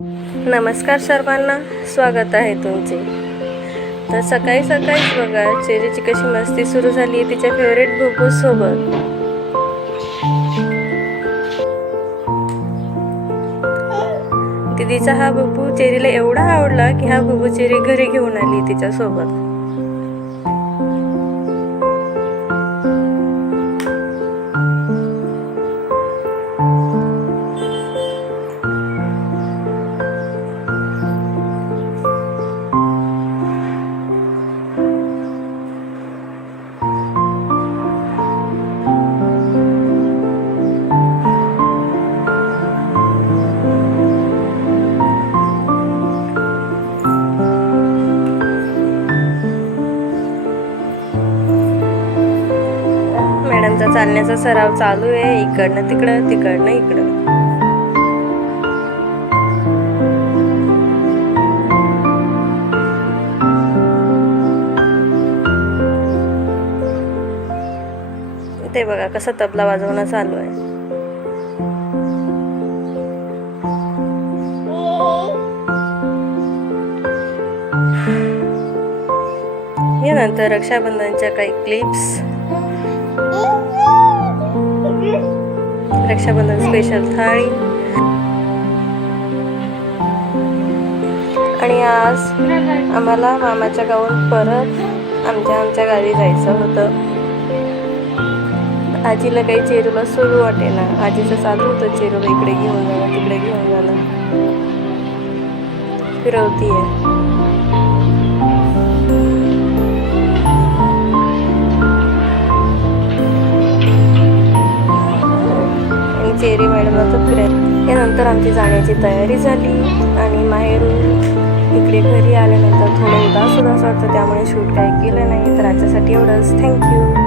नमस्कार सर्वांना, स्वागत आहे तुमचे। तर सकाळी सकाळीच बघा चेरीची कशी मस्ती सुरू झाली आहे तिच्या फेवरेट बुबू सोबत। दीदीचा हा बुबू चेरीला एवढा आवडला की हा बुबू चेरी घरी घेऊन आली तिच्या सोबत। मॅडमचा चालण्याचा सराव चालू आहे, इकडनं तिकडं तिकडनं इकडं। ते बघा कसं तबला वाजवणं चालू आहे। यानंतर रक्षाबंधनच्या काही क्लिप्स, रक्षाबंधन स्पेशल थाळी, आणि आज आम्हाला मामाच्या गावाहून परत आमच्या गावी जायचं होतं। आजीला काही चेरूला सोडू वाटेना, आजीचं चालू होतं चेरूला इकडे घेऊन जाणं तिकडे घेऊन जाणं, फिरवतीये। चेरी मॅडमला तर फिरायला। यानंतर आमची जाण्याची तयारी झाली आणि माहेरून इकडे घरी आल्यानंतर थोडं उदास वाटतं, त्यामुळे शूट काही केलं नाही। तर आजच्यासाठी एवढंच, थँक्यू।